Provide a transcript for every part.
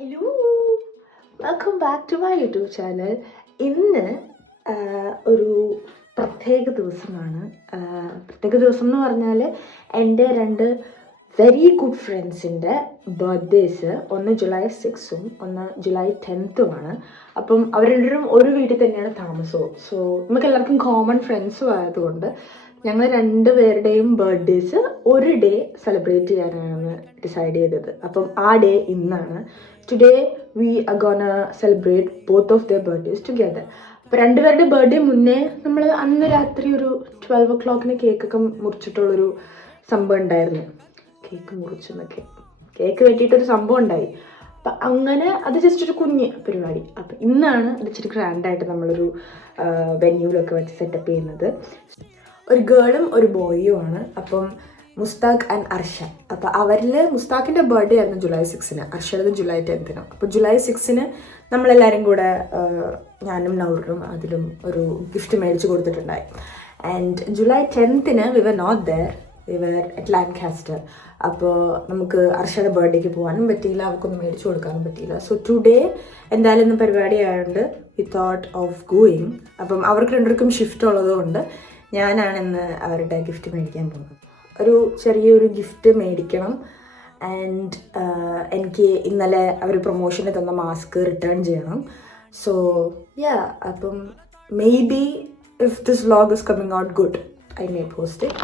Hello, welcome back to my YouTube channel. ഇന്ന് ഒരു പ്രത്യേക ദിവസമാണ്. പ്രത്യേക ദിവസം എന്ന് പറഞ്ഞാൽ എൻ്റെ രണ്ട് വെരി ഗുഡ് ഫ്രണ്ട്സിൻ്റെ ബർത്ത്ഡേസ്, ഒന്ന് ജൂലൈ 6 ഒന്ന് ജൂലൈ 10 അപ്പം അവർ രണ്ടുപേരും ഒരു വീട്ടിൽ തന്നെയാണ് താമസവും. സോ നമുക്ക് എല്ലാവർക്കും കോമൺ ഫ്രണ്ട്സും ആയതുകൊണ്ട് ഞങ്ങൾ രണ്ടുപേരുടെയും ബർത്ത്ഡേസ് ഒരു ഡേ സെലിബ്രേറ്റ് ചെയ്യാനാണ് ഡിസൈഡ് ചെയ്തത്. അപ്പം ആ ഡേ ഇന്നാണ്. Today we are gonna celebrate both of their birthdays together. അപ്പോൾ രണ്ടുപേരുടെ ബർത്ത്ഡേ മുന്നേ നമ്മൾ അന്ന് രാത്രി ഒരു 12 o'clock കേക്കൊക്കെ മുറിച്ചിട്ടുള്ളൊരു സംഭവം ഉണ്ടായിരുന്നു. കേക്ക് മുറിച്ചെന്നൊക്കെ കേക്ക് വെട്ടിയിട്ടൊരു സംഭവം ഉണ്ടായി. അപ്പം അങ്ങനെ അത് ജസ്റ്റ് ഒരു കുഞ്ഞ് പരിപാടി. അപ്പം ഇന്നാണ് അത് ഇച്ചിരി ഗ്രാൻഡായിട്ട് നമ്മളൊരു വെന്യൂവിലൊക്കെ വെച്ച് സെറ്റപ്പ് ചെയ്യുന്നത്. ഒരു ഗേളും ഒരു ബോയും ആണ്. അപ്പം മുസ്താഖ് ആൻഡ് അർഷ. അപ്പം അവരിൽ മുസ്താഖിൻ്റെ ബർത്ത്ഡേ ആയിരുന്നു ജൂലൈ 6, അർഷയുടെ ജൂലൈ 10. അപ്പോൾ ജൂലൈ 6 നമ്മളെല്ലാവരും കൂടെ ഞാനും നൗറും അതിലും ഒരു ഗിഫ്റ്റ് മേടിച്ച് കൊടുത്തിട്ടുണ്ടായി. And July 10 we were not there, we were at Lancaster. അപ്പോൾ നമുക്ക് അർഷയുടെ ബർത്ത്ഡേക്ക് പോകാനും പറ്റിയില്ല, അവർക്കൊന്നും മേടിച്ചു കൊടുക്കാനും പറ്റിയില്ല. സോ ടുഡേ എന്തായാലും ഇന്ന് പരിപാടി ആയതുകൊണ്ട് വി തോട്ട് ഓഫ് ഗോയിങ്. അപ്പം അവർക്ക് രണ്ടുപേർക്കും ഷിഫ്റ്റ് ഉള്ളതുകൊണ്ട് ഞാനാണ് ഇന്ന് അവരുടെ ഗിഫ്റ്റ് മേടിക്കാൻ പോകുന്നത്. ഒരു ചെറിയൊരു ഗിഫ്റ്റ് മേടിക്കണം. ആൻഡ് എനിക്ക് ഇന്നലെ അവർ പ്രൊമോഷന് തന്ന മാസ്ക് റിട്ടേൺ ചെയ്യണം. സോ യാ, അപ്പം may be if this vlog is coming out good I may post it.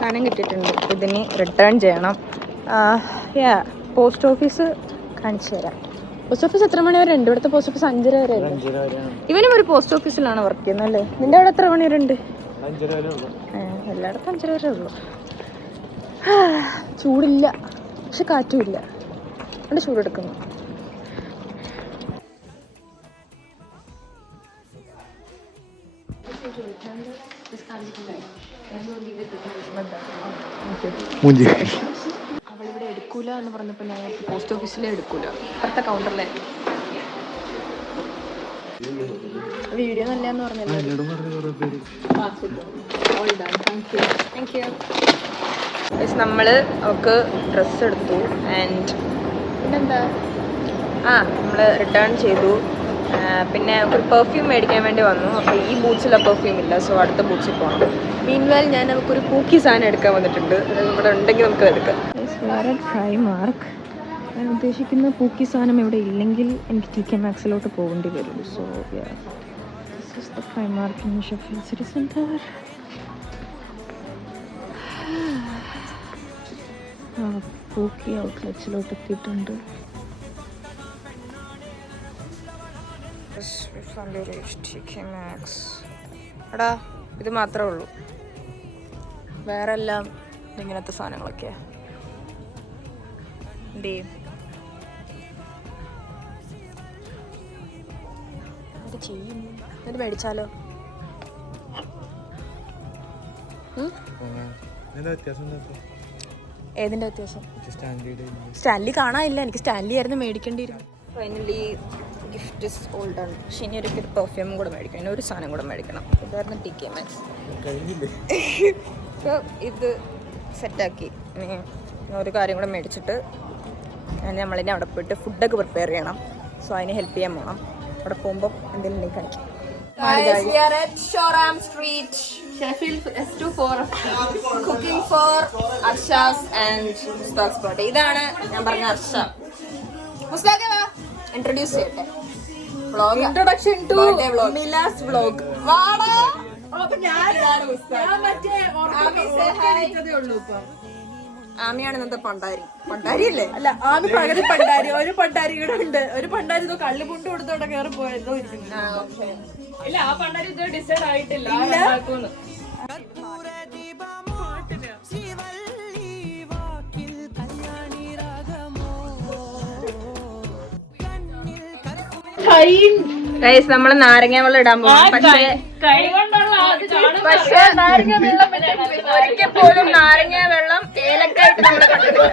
സാധനം കിട്ടിയിട്ടുണ്ട്, ഇതിന് റിട്ടേൺ ചെയ്യണം. യാ, പോസ്റ്റ് ഓഫീസ് കാണിച്ചു തരാം. പോസ്റ്റ് ഓഫീസ് എത്ര മണി വരെ ഉണ്ട്? ഇവിടുത്തെ പോസ്റ്റ് ഓഫീസ് 5:30 വരെ അല്ലേ? ഇവനും ഒരു പോസ്റ്റ് ഓഫീസിലാണ് വർക്ക് ചെയ്യുന്നത് അല്ലേ? നിന്റെ അവിടെ എത്ര മണി വരെ ഉണ്ട്? എല്ലായിടത്തും 5:30 വരെ ഉള്ളു. ചൂടില്ല, പക്ഷെ കാറ്റുമില്ല, അവിടെ ചൂടെടുക്കുന്നു. അവളിവിടെ എടുക്കൂല എന്ന് പറഞ്ഞപ്പോൾ ഞാൻ പോസ്റ്റ് ഓഫീസിലെ എടുക്കൂല, ഇപ്പുറത്തെ കൗണ്ടറിലെ. വീഡിയോ നല്ലതെന്ന് പറഞ്ഞല്ലോ. നമ്മൾ അവൾക്ക് ഡ്രസ്സ് എടുത്തു. ആൻഡ് പിന്നെന്താ, നമ്മൾ റിട്ടേൺ ചെയ്തു. പിന്നെ ഒരു പെർഫ്യൂം മേടിക്കാൻ വേണ്ടി വന്നു. അപ്പോൾ ഈ ബൂട്ട്സിലെ പെർഫ്യൂം ഇല്ല, സോ അടുത്ത ബൂട്ട്സിൽ പോകണം. മീൻവെൽ ഞാൻ നമുക്കൊരു പൂക്കി സാധനം എടുക്കാൻ വന്നിട്ടുണ്ട്. ഇവിടെ ഉണ്ടെങ്കിൽ നമുക്ക് എടുക്കാം. Try mark. ഞാൻ ഉദ്ദേശിക്കുന്ന പൂക്കി സാധനം ഇവിടെ ഇല്ലെങ്കിൽ എനിക്ക് TK Maxx പോകേണ്ടി വരും. So this is the Primark in Sheffield city centre. പൂക്കി ഔട്ട്ലെറ്റ്സിലോട്ട് എത്തിയിട്ടുണ്ട്. TK Maxx. എടാ, ഇത് മാത്രമേ ഉള്ളൂ, വേറെ എല്ലാം ഇങ്ങനത്തെ സാധനങ്ങളൊക്കെയാ. ഇത് മേടിച്ചാലോ? ഏതിൻ്റെ വ്യത്യാസം? സ്റ്റാൻലി കാണാനില്ല, എനിക്ക് സ്റ്റാൻലി ആയിരുന്നു മേടിക്കേണ്ടി വരും. Finally gift is all done. പക്ഷെ ഇനി ഒരു പെർഫ്യൂമും കൂടെ മേടിക്കണം, ഇനി ഒരു സാധനം കൂടെ മേടിക്കണം. ഇതായിരുന്നു TK Maxx. സോ ഇത് സെറ്റാക്കി. ഇനി ഒരു കാര്യം കൂടെ മേടിച്ചിട്ട് നമ്മളിനി അവിടെ പോയിട്ട് ഫുഡൊക്കെ പ്രിപ്പയർ ചെയ്യണം. സോ അതിന് ഹെൽപ്പ് ചെയ്യാൻ പോകണം. അവിടെ പോകുമ്പോൾ എന്തെങ്കിലും കാണിക്കാം. Guys, we are at Shoreham Street, Sheffield S24, cooking for Arsha's and Mustaq's birthday. ഇതാണ് ഞാൻ പറഞ്ഞ അർഷ. മുസ്താഖ് ഇൻട്രൊഡ്യൂസ് ചെയ്യട്ടെ. Vlog introduction to Milas vlog. വാടാ, അപ്പോൾ ഞാനാണ് മുസ്താഖ്. ഞാൻ മറ്റേ ഓർമ്മയിട്ടതേ ഉള്ളൂ. ഇപ്പോൾ ആമിയാണ് ഇന്നത്തെ പണ്ടാരി. പണ്ടാരി അല്ലേ? അല്ല, ആമി പകുതി പണ്ടാരി. ഒരു പണ്ടാരി കൂടെ ഉണ്ട്. ഒരു പണ്ടാരി ഇതോ കള്ളു പുണ്ട് കൊടുത്തോടെ കയറി പോയതോ ഇരിക്കുന്നു. ഇല്ല, ആ പണ്ടാരി ഇതോ ഡിസൈഡ് ആയിട്ടില്ല. നമ്മള് നാരങ്ങ വെള്ളം ഇടാൻ പോകും. പക്ഷേ നാരങ്ങ വെള്ളം ഒരിക്കൽ പോലും നാരങ്ങ വെള്ളം ഏലക്കായിട്ട് നമ്മൾ കണ്ടിട്ടില്ല.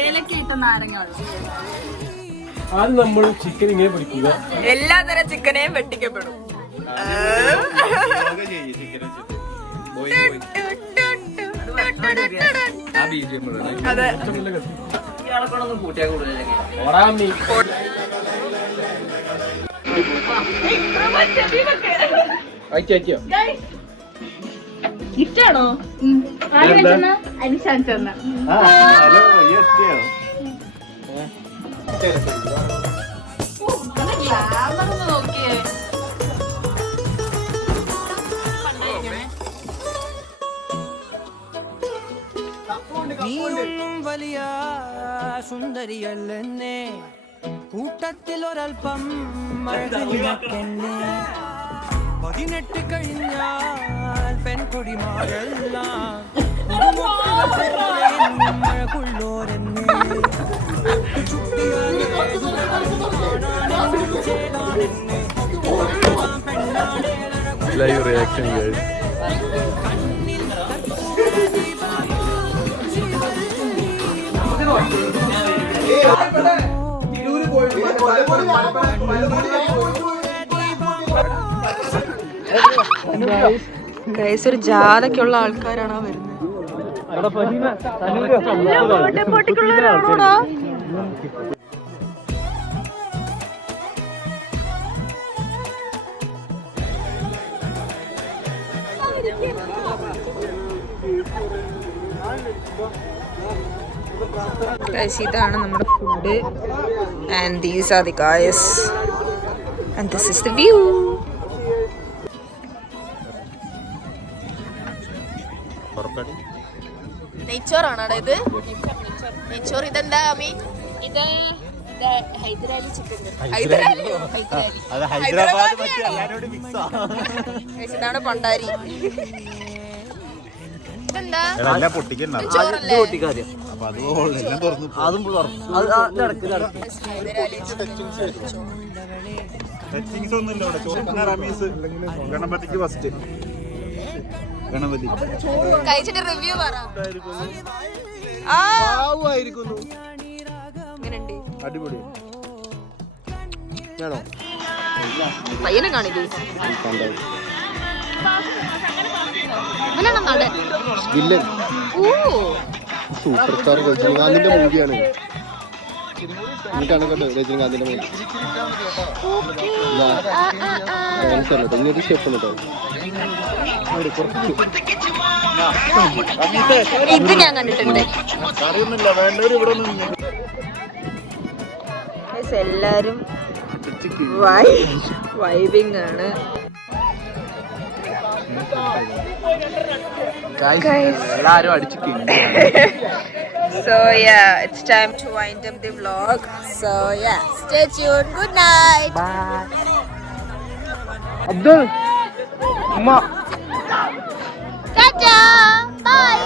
ഏലക്ക ഇട്ട നാരങ്ങ അത് നമ്മൾ ചിക്കൻ ഇങ്ങനെ പിടിക്കുക. എല്ലാതരം ചിക്കനെയും വെട്ടിക്കപ്പെടും. അതെ ഗിഫ്റ്റാണോ? അനുശാന്തെന്ന നോക്കിയേ. നീയൊന്നും വലിയ സുന്ദരിയല്ലെന്നേ, കൂട്ടത്തിൽ ഒരൽപ്പം മഴകന്നെ. 18 കഴിഞ്ഞാൽ പെൺകൊടിമാരെല്ലാം മഴകുള്ളോരെന്നെ. Live reaction guys. ഗൈസ് ഒരു ജാഥയ്ക്കുള്ള ആൾക്കാരാണോ വരുന്നത്? ഇതാണ് നമ്മുടെ food. And these are the guys. And this is the view. നെയ്ച്ചോറാണോ ഇത്? നെയ്ച്ചോറ് ഇതെന്താ അമ്മി? ഇത് ഹൈദരാലി ചിക്കൻ. ഇതാണ് പണ്ടാരി. ഇതെന്താ? ഗണപതിക്ക് ഫസ്റ്റ് ഗണപതി കഴിച്ചിട്ട് റിവ്യൂ പറ. അടിപൊളി പയ്യനെ കാണിക്കേ. സൂപ്പർ സ്റ്റാർ രജനീകാന്തിന്റെ മൂവിയാണ്. എന്നിട്ടാണ് കേട്ടോ രജനീകാന്തിന്റെ മൂവി. ഇങ്ങനത്തെ ഷേപ്പ് കേട്ടോ. ഇത് ഞാൻ കണ്ടിട്ടുണ്ട്. എല്ലാരും വൈബിങ് ആണ്. എല്ലാരും അടിച്ചു. So yeah, it's time to wind up the vlog. So yeah, stay tuned. Good night. Bye. Abdul, Amma. Tata. Bye.